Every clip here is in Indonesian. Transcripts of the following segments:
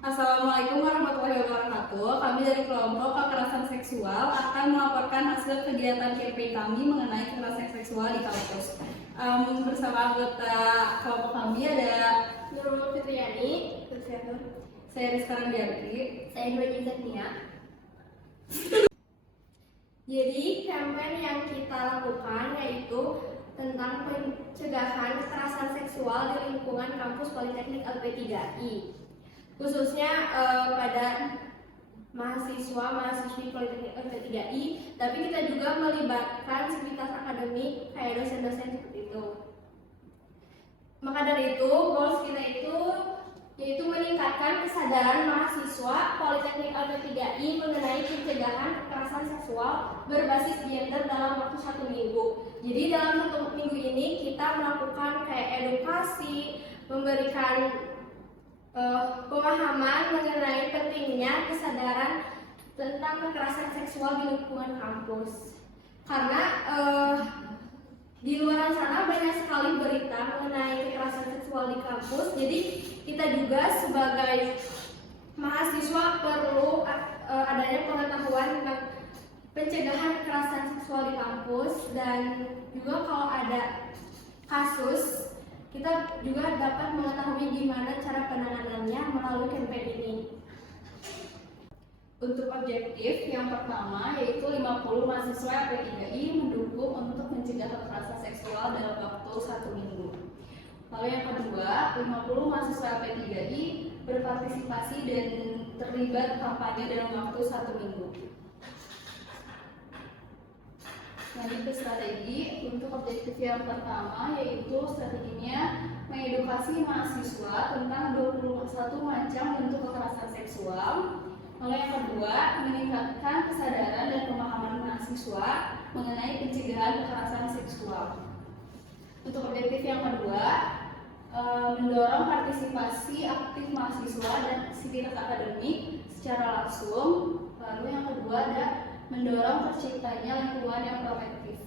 Assalamualaikum warahmatullahi wabarakatuh. Kami dari kelompok kekerasan seksual akan melaporkan hasil kegiatan campaign kami mengenai kekerasan seksual di kampus. Bersama anggota kelompok kami ada Nurul Fitriani, saya Rizka Randiarti, saya Dwi Zetnia. Jadi campaign yang kita lakukan yaitu tentang pencegahan kekerasan seksual di lingkungan kampus Politeknik LP3I, khususnya pada mahasiswa-mahasiswi Politeknik LP3I, tapi kita juga melibatkan sivitas akademik kayak dosen-dosen seperti itu. Maka dari itu, goals kita itu yaitu meningkatkan kesadaran mahasiswa Politeknik LP3I mengenai pencegahan kekerasan seksual berbasis gender dalam waktu 1 minggu. Jadi dalam 1 minggu ini kita melakukan kayak edukasi, memberikan pemahaman mengenai pentingnya kesadaran tentang kekerasan seksual di lingkungan kampus. Karena di luar sana banyak sekali berita mengenai kekerasan seksual di kampus. Jadi kita juga sebagai mahasiswa perlu adanya pengetahuan tentang pencegahan kekerasan seksual di kampus, dan juga kalau ada kasus kita juga dapat mengetahui gimana cara penanganannya melalui campaign ini. untuk objektif yang pertama yaitu 50 mahasiswa LP3I mendukung untuk mencegah kekerasan seksual dalam waktu 1 minggu. Lalu yang kedua, 50 mahasiswa LP3I berpartisipasi dan terlibat kampanye dalam waktu 1 minggu. Lanjut ke strategi. Untuk objektif yang pertama yaitu strateginya mengedukasi mahasiswa tentang 21 macam bentuk kekerasan seksual. Lalu yang kedua, meningkatkan kesadaran dan pemahaman mahasiswa mengenai pencegahan kekerasan seksual. Untuk objektif yang kedua, mendorong partisipasi aktif mahasiswa dan sivitas akademik secara langsung. Lalu yang kedua ada mendorong terciptanya lingkungan yang protektif.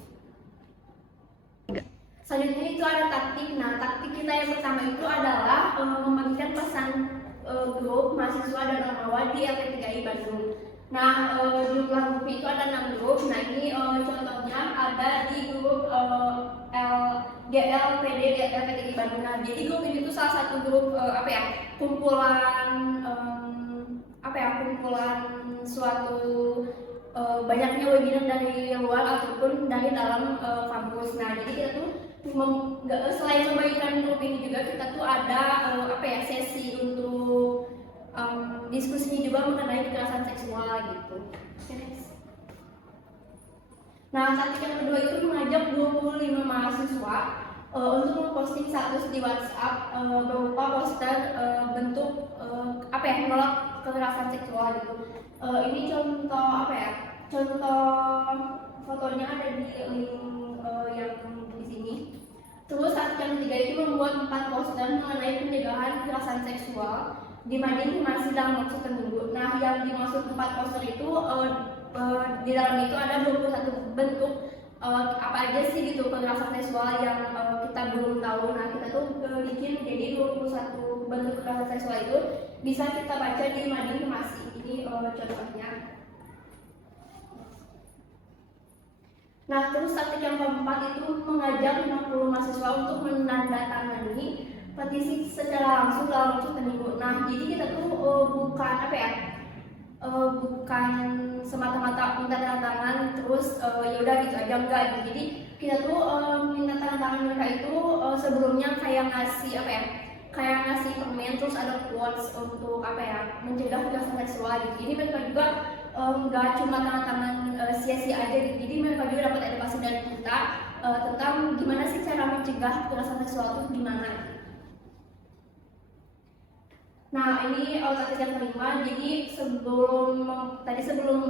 Selanjutnya itu ada taktik. Nah, taktik kita yang pertama itu adalah membagikan pesan grup mahasiswa dan orang di LP3I Bandung. Nah, jumlah grup itu ada 6 grup. Nah, ini contohnya ada di grup GLPD LP3I Bandung. Nah, jadi grup ini tuh salah satu grup kumpulan kumpulan suatu banyaknya webinar dari luar ataupun dari dalam kampus. Nah, jadi kita tuh selain membagikan grup ini juga kita tuh ada sesi untuk diskusinya juga mengenai kekerasan seksual gitu. Nah, taktik yang kedua itu mengajak 25 mahasiswa untuk memposting status di WhatsApp berupa poster bentuk menolak kekerasan seksual gitu. Ini contoh contoh fotonya ada di link yang di sini. Terus taktik yang ketiga itu membuat 4 poster mengenai pencegahan kekerasan seksual di Mading masih dalam waktu 1 minggu. Nah, yang dimaksud 4 poster itu di dalam itu ada 21 bentuk apa aja sih gitu kekerasan seksual yang kita belum tahu. Nah, kita tuh bikin jadi 21 bentuk kekerasan seksual itu bisa kita baca di Mading masih. Ini contohnya. Nah, terus taktik yang keempat itu mengajak 50 mahasiswa untuk menandatangani petisi secara langsung dalam waktu 1 minggu. Nah, jadi kita tuh bukan bukan semata-mata minta tanda tangan terus ya udah gitu aja, enggak gitu. Jadi kita tuh minta tanda tangan mereka itu sebelumnya kayak ngasih permen, terus ada quotes untuk mencegah kekerasan seksual gitu. Jadi mereka juga nggak cuma tanda tangan sia-sia aja gitu. Jadi mereka juga dapat edukasi dari kita tentang gimana sih cara mencegah kekerasan seksual itu gimana. Nah, ini taktik yang kelima. Jadi sebelum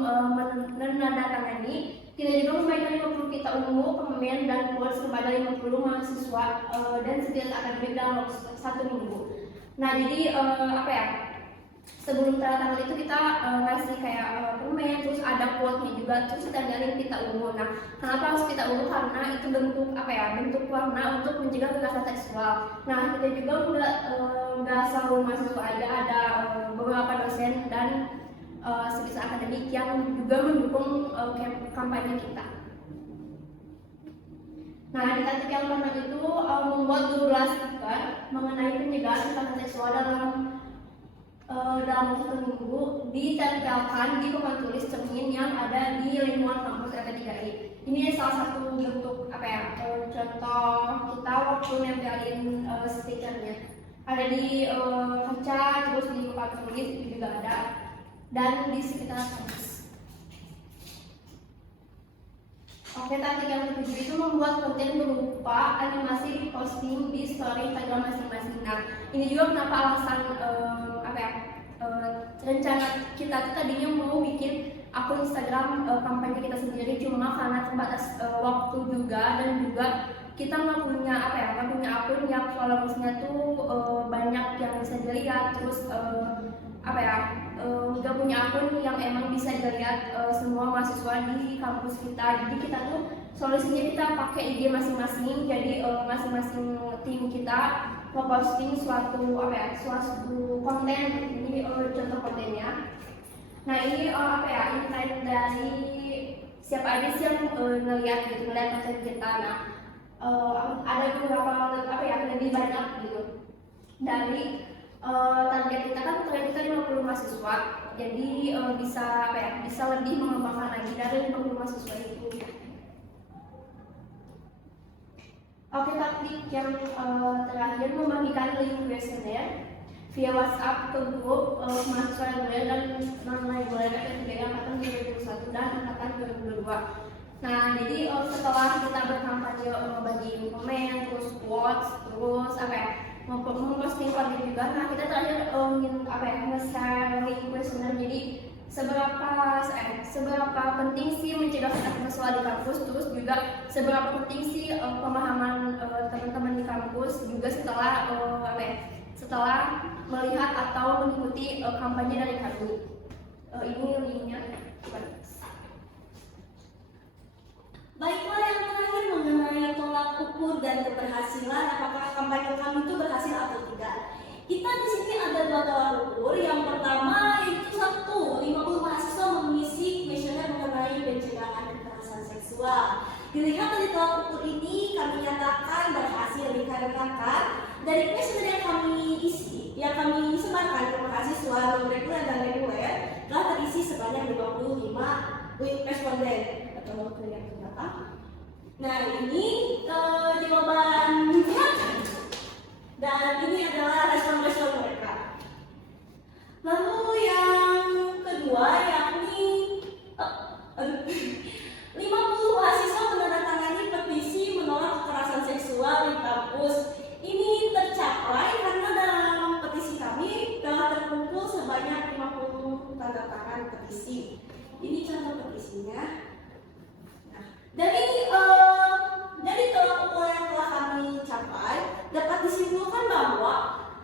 menandatangani, kita juga membagikan 50 kita ungu, permen dan quotes kepada 50 mahasiswa dan sivitas akademik dalam waktu 1 minggu. Nah, jadi sebelum tanda tangan itu kita ngasih kayak permen, terus ada quote-nya juga, terus kita nyalin pita ungu. Nah, kenapa harus pita ungu? Karena itu bentuk bentuk warna untuk mencegah kekerasan seksual. Nah, kita juga nggak selalu mahasiswa aja, ada beberapa sebisa akademik yang juga mendukung kampanye kita. Nah, di titik yang pertama itu membuat 12 stiker mengenai pencegahan kekerasan seksual dalam waktu 1 minggu ditempelkan di papan tulis cermin yang ada di lingkungan kampus LP3I. Ini salah satu bentuk contoh kita waktu nempelin stikernya. Ada di kaca, terus di papan tulis itu juga ada, dan di sekitar kampus. Oke, taktik yang ketujuh itu membuat konten berupa animasi diposting di story Instagram masing-masing. Nah, ini juga kenapa alasan rencana kita tuh tadinya mau bikin akun Instagram kampanye kita sendiri, cuma karena terbatas waktu juga, dan juga kita nggak punya akun yang followersnya tuh banyak yang bisa dilihat, terus nggak punya akun yang emang bisa dilihat semua mahasiswa di kampus kita. Jadi kita tuh solusinya kita pakai IG masing-masing. Jadi masing-masing tim kita ngeposting suatu konten. Ini contoh kontennya. Nah, ini insight dari siapa aja sih yang ngelihat konten kita. Nah, ada beberapa lebih banyak gitu dari target kita kan, target kita 50 mahasiswa, jadi bisa lebih mengembangkan lagi dari 50 mahasiswa itu. Oke, taktik yang terakhir membagikan link kuesioner via WhatsApp ke grup mahasiswa reguler dan non reguler P3 angkatan 2021 dan angkatan 2022. Nah, jadi setelah kita berkampanye bagi komen, terus quotes, terus memposting konten juga. Nah, kita terakhir nge-share link kuesioner. Jadi seberapa penting sih mencegah kekerasan seksual di kampus, terus juga seberapa penting sih pemahaman teman-teman di kampus juga setelah melihat atau mengikuti kampanye dari kami. Ini linknya. Baiklah, yang terakhir mengenai tolak ukur dan keberhasilan, apakah kampanye kami itu berhasil atau tidak. Kita di sini ada 2 tolak ukur. Yang pertama itu 50 mahasiswa mengisi kuesioner mengenai pencegahan kekerasan seksual. Dilihat dari tolak ukur ini, kami nyatakan berhasil dikarenakan dari kuesioner yang kami sebarkan ke mahasiswa non reguler dan reguler telah terisi sebanyak 25 responden atau yang berapa. Nah, ini jawabannya, dan ini adalah respon-respon mereka. Lalu yang kedua yakni 50 mahasiswa menandatangani petisi menolak kekerasan seksual di kampus. Ini tercapai karena dalam petisi kami telah terkumpul sebanyak 50 tanda tangan petisi. Ini contoh petisinya. Nah, dari tolak ukur yang telah kami capai, dapat disimpulkan bahwa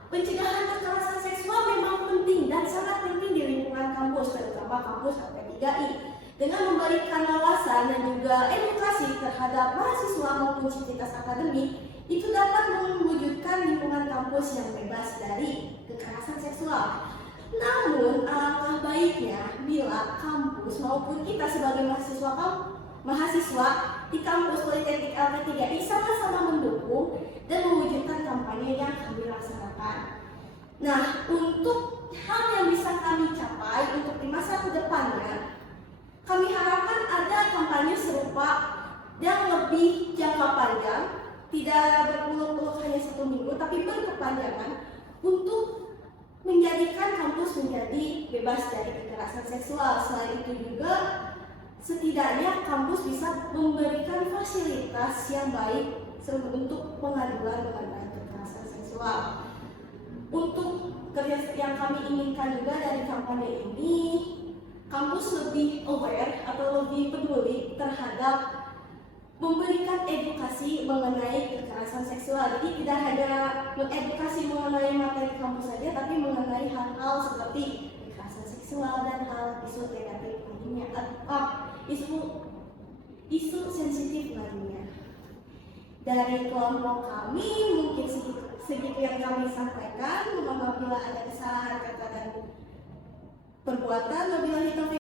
pencegahan kekerasan seksual memang penting dan sangat penting di lingkungan kampus, terutama kampus LP3I. Dengan memberikan wawasan dan juga edukasi terhadap mahasiswa maupun sivitas akademik, itu dapat mewujudkan lingkungan kampus yang bebas dari kekerasan seksual. Namun, alangkah baiknya bila kampus maupun kita sebagai mahasiswa di kampus Politeknik LP3I sama-sama mendukung dan mewujudkan kampanye yang kami laksanakan. Nah, untuk hal yang bisa kami capai untuk di masa kedepannya, kami harapkan ada kampanye serupa yang lebih jangka panjang, tidak berpuluh-puluh hanya 1 minggu, tapi berkepanjangan untuk menjadikan kampus menjadi bebas dari kekerasan seksual. Selain itu juga, setidaknya kampus bisa memberikan fasilitas yang baik untuk pengaduan mengenai kekerasan seksual. Untuk kerja yang kami inginkan juga dari kampanye ini, kampus lebih aware atau lebih peduli terhadap memberikan edukasi mengenai kekerasan seksual. Jadi tidak hanya mengedukasi mengenai materi kampus saja, tapi mengenai hal-hal seperti kekerasan seksual dan hal isu negatif lainnya, isu sensitif lainnya. Dari kelompok kami mungkin segitu yang kami sampaikan. Mohon maaf bila ada kesalahan kata dan perbuatan. Wabillahi taufiq